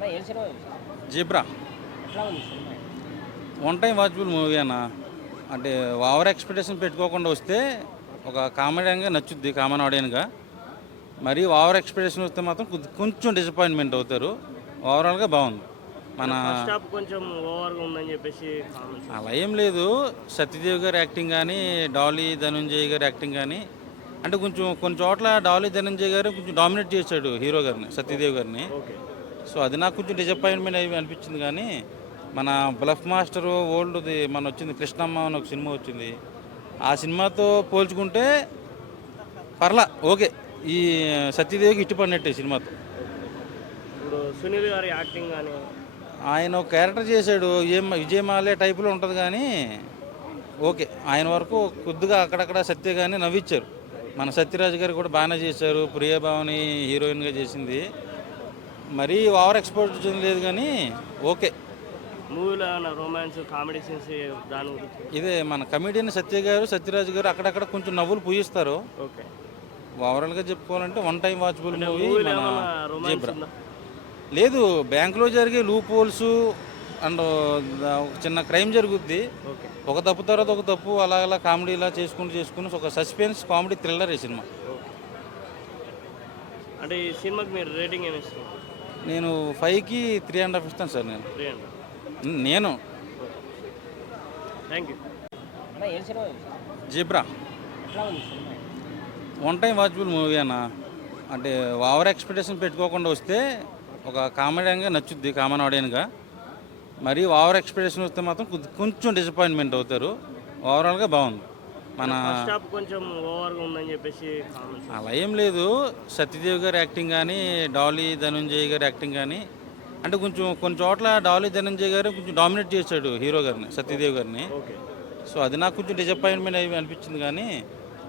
అన్న ఏం సినిమా చూసావు? జిబ్రా ఎట్లా ఉంది cinema? One time watchable movie అన్న. అంటే ఓవర్ ఎక్స్పెక్టేషన్ పెట్టుకోకుండా వస్తే ఒక కామెడీగా నచ్చుద్ది కామన్ ఆడియన్గా. మరీ ఓవర్ ఎక్స్పెక్టేషన్ వస్తే మాత్రం కొంచెం డిసప్పాయింట్మెంట్ అవుతారు. ఓవరాల్గా బాగుంది. మన ఫస్ట్ హాఫ్ కొంచెం ఓవర్గా ఉందని చెప్పేసి కామెంట్స్. అలా ఏం లేదు. సత్యదేవ్ గారి యాక్టింగ్ కానీ, డాలీ ధనంజయ్ గారి యాక్టింగ్ కానీ, అంటే కొంచెం కొన్ని చోట్ల డాలీ ధనంజయ్ గారు కొంచెం డామినేట్ చేశాడు హీరో గారిని, సత్యదేవ్ గారిని. ఓకే. సో అది నాకు కొంచెం డిసప్పాయింట్మెంట్ అయి అనిపించింది. కానీ మన బ్లఫ్ మాస్టర్ ఓల్డ్ది మన వచ్చింది కృష్ణమ్మ అని ఒక సినిమా వచ్చింది. ఆ సినిమాతో పోల్చుకుంటే పర్లా ఓకే. ఈ సత్యదేవికి ఇష్టపడినట్టే సినిమాతో. ఇప్పుడు సునీల్ గారి యాక్టింగ్ కానీ ఆయన ఒక క్యారెక్టర్ చేశాడు, విజయమాలే టైపులో ఉంటుంది. కానీ ఓకే, ఆయన వరకు కొద్దిగా అక్కడక్కడ సత్య కానీ నవ్విచ్చారు. మన సత్యరాజ్ గారు కూడా బాగానే చేశారు. ప్రియభావని హీరోయిన్గా చేసింది. మరీ ఓవర్ ఎక్స్పోర్ట్ లేదు కానీ ఓకే. మూవీలో ఏమైనా రొమాన్స్ కామెడీ సీన్స్ దాని గురించి? ఇదే మన కమెడియన్ సత్య గారు, సత్యరాజ్ గారు అక్కడక్కడ కొంచెం నవ్వులు పూయిస్తారు. ఓకే. ఓవరాల్గా చెప్పుకోవాలంటే వన్ టైం వాచబుల్ మూవీ. మూవీలో మన ఏమైనా రొమాన్స్ జిబ్రా ఉందా? లేదు, బ్యాంకులో జరిగే లూప్ హోల్స్ అండ్ ఒక చిన్న క్రైమ్ జరుగుద్ది. ఓకే. ఒక తప్పు తర్వాత ఒక తప్పు అలా అలా కామెడీ ఇలా చేసుకుని ఒక సస్పెన్స్ కామెడీ థ్రిల్లర్ ఈ సినిమా. ఓకే. అంటే ఈ సినిమాకి మీరు రేటింగ్ ఏమి ఇస్తారు? నేను 5కి 3.5 ఇస్తాను సార్. నేను 3 నేను థ్యాంక్ యూ. అన్న ఏం సినిమా చూసావు? జిబ్రా ఎట్లా ఉంది cinema? One time watchable movie అన్న. అంటే ఓవర్ ఎక్స్పెక్టేషన్ పెట్టుకోకుండా వస్తే ఒక కామెడీగా నచ్చుద్ది కామన్ ఆడియన్గా. మరీ ఓవర్ ఎక్స్పెక్టేషన్ వస్తే మాత్రం కొంచెం డిసప్పాయింట్మెంట్ అవుతారు. ఓవరాల్గా బాగుంది. మన ఫస్ట్ హాఫ్ కొంచెం ఓవర్గా ఉందని చెప్పేసి కామెంట్స్. అలా ఏం లేదు. సత్యదేవ్ గారి యాక్టింగ్ కానీ, డాలీ ధనంజయ్ గారి యాక్టింగ్ కానీ, అంటే కొంచెం కొన్ని చోట్ల డాలీ ధనంజయ్ గారు కొంచెం డామినేట్ చేశాడు హీరో గారిని, సత్యదేవ్ గారిని. ఓకే. సో అది నాకు కొంచెం డిసప్పాయింట్మెంట్ అయి అనిపించింది. కానీ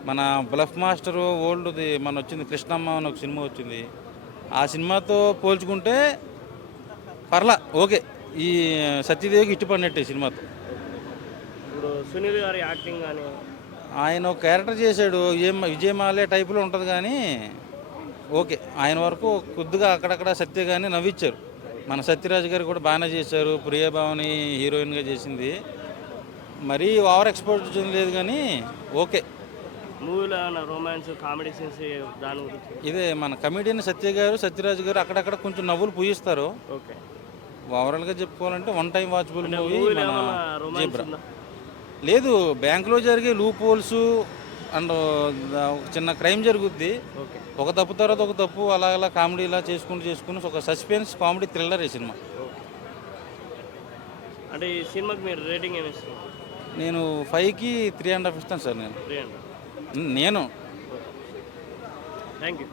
మన బ్లఫ్ మాస్టర్ ఓల్డ్ది మన వచ్చింది కృష్ణమ్మ అని ఒక సినిమా వచ్చింది. ఆ సినిమాతో పోల్చుకుంటే పర్లా ఓకే. ఈ సత్యదేవికి ఇష్టపడినట్టే సినిమాతో. ఇప్పుడు సునీల్ గారి యాక్టింగ్ కానీ ఆయన ఒక క్యారెక్టర్ చేశాడు, విజయమాలే టైపులో ఉంటుంది. కానీ ఓకే, ఆయన వరకు కొద్దిగా అక్కడక్కడ సత్య కానీ నవ్విచ్చారు. మన సత్యరాజ్ గారు కూడా బాగానే చేశారు. ప్రియభావని హీరోయిన్గా చేసింది. మరీ ఓవర్ ఎక్స్పోర్ట్ లేదు కానీ ఓకే. మూవీలో ఏమైనా రొమాన్స్ కామెడీ సీన్స్ దాని గురించి? ఇదే మన కమెడియన్ సత్య గారు, సత్యరాజ్ గారు అక్కడక్కడ కొంచెం నవ్వులు పూయిస్తారు. ఓకే. ఓవరాల్గా చెప్పుకోవాలంటే వన్ టైం వాచబుల్ మూవీ. మూవీలో మన ఏమైనా రొమాన్స్ జిబ్రా ఉందా? లేదు, బ్యాంకులో జరిగే లూప్ హోల్స్ అండ్ ఒక చిన్న క్రైమ్ జరుగుద్ది. ఓకే. ఒక తప్పు తర్వాత ఒక తప్పు అలా అలా కామెడీ ఇలా చేసుకుని ఒక సస్పెన్స్ కామెడీ థ్రిల్లర్ ఈ సినిమా. ఓకే. అంటే ఈ సినిమాకి మీరు రేటింగ్ ఏమి ఇస్తారు? నేను 5కి 3.5 ఇస్తాను సార్. నేను 3 నేను థ్యాంక్ యూ.